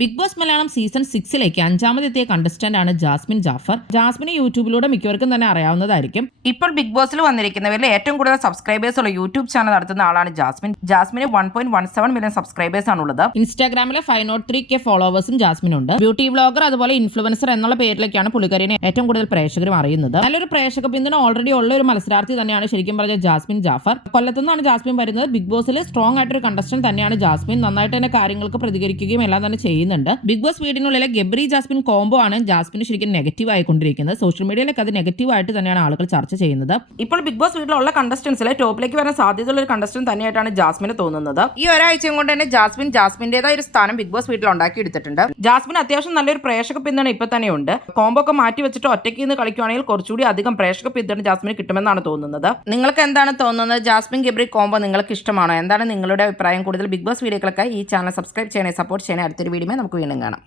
Big Boss Malayalam season 6 അഞ്ചാമതെത്തിയ contestant ആണ് ജാസ്മിൻ ജാഫർ. ജാസ്മിനെ യൂട്യൂബിലൂടെ മിക്കവർക്കും തന്നെ അറിയാവുന്നതായിരിക്കും. ഇപ്പോൾ ബിഗ് ബോസിൽ വന്നിരിക്കുന്നവരിൽ ഏറ്റവും കൂടുതൽ സബ്സ്ക്രൈബേഴ്സ് ഉള്ള യൂട്യൂബ് ചാനൽ നടത്തുന്ന ആളാണ് ജാസ്മിൻ. ജാസ്മിന് 1.17 മില്യൺ സബ്സ്ക്രൈബേഴ്സ് ആണുള്ളത്. ഇൻസ്റ്റാഗ്രാമിലെ 503K ഫോളോവേഴ്സും ജാസ്മിനുണ്ട്. ബ്യൂട്ടി വ്ളോഗർ അതുപോലെ ഇൻഫ്ലുവൻസർ എന്നുള്ള പേരിലേക്കാണ് പുള്ളിക്കാരിനെ ഏറ്റവും കൂടുതൽ പ്രേക്ഷകരും അറിയുന്നത്. നല്ലൊരു പ്രേക്ഷക പിന്തുണ ഓൾറെഡി ഉള്ള ഒരു മത്സരാർത്ഥി തന്നെയാണ് ശരിക്കും പറഞ്ഞ ജാസ്മിൻ ജാഫർ. കൊല്ലത്തുനിന്നാണ് ജാസ്മിൻ വരുന്നത്. ബിഗ് ബോസിൽ സ്ട്രോങ് ആയിട്ടൊരു കണ്ടസ്റ്റന്റ് തന്നെയാണ് ജാസ്മിൻ. നന്നായിട്ട് തന്നെ കാര്യങ്ങൾക്ക് പ്രതികരിക്കുകയും എല്ലാം തന്നെ ചെയ്യുന്നുണ്ട്. ബിഗ് ബോസ് വീടിനുള്ളിലെ ഗബ്രി ജാസ്മിൻ കോംബോ ആണ് ജാസ്മിന് ശരിക്കും നെഗറ്റീവ് ആയിക്കൊണ്ടിരിക്കുന്നത്. സോഷ്യൽ മീഡിയയിലൊക്കെ അത് നെഗറ്റീവ് ആയിട്ട് തന്നെയാണ് ആളുകൾ ചർച്ച ചെയ്യുന്നത്. ഇപ്പോൾ ബിഗ് ബോസ് വീട്ടിലുള്ള കണ്ടസ്റ്റൻസിലെ ടോപ്പിലേക്ക് വരാൻ സാധ്യതയുള്ള ഒരു കണ്ടസ്റ്റന്റ് തന്നെയായിട്ടാണ് ജാസ്മിന് തോന്നുന്നത്. ഈ ഒരാഴ്ചയും കൊണ്ട് തന്നെ ജാസ്മിന്റേതായ ഒരു സ്ഥാനം ബിഗ് ബോസ് വീട്ടിൽ ഉണ്ടാക്കിയെടുത്തിട്ടുണ്ട്. ജാസ്മിൻ അത്യാവശ്യം നല്ലൊരു പ്രേക്ഷക പിന്തുണ ഇപ്പൊ തന്നെ ഉണ്ട്. കോംബോ ഒക്കെ മാറ്റി വെച്ചിട്ട് ഒറ്റയ്ക്ക് നിന്ന് കളിക്കുകയാണെങ്കിൽ കുറച്ചുകൂടി അധികം പ്രേക്ഷക പിന്തുണ ജാസ്മിന് കിട്ടുമെന്നാണ് തോന്നുന്നത്. നിങ്ങൾക്ക് എന്താണ് തോന്നുന്നത്? ജാസ്മിൻ ഗബ്രി കോംബോ നിങ്ങൾക്ക് ഇഷ്ടമാണോ? എന്താണ് നിങ്ങളുടെ അഭിപ്രായം? കൂടുതൽ ബിഗ് ബോസ് വീഡിയോകൾക്കായി ഈ ചാനൽ സബ്സ്ക്രൈബ് ചെയ്യണേ, സപ്പോർട്ട് ചെയ്യണേ. അടുത്തൊരു വീഡിയോ നമുക്ക് വീണ്ടും കാണാം.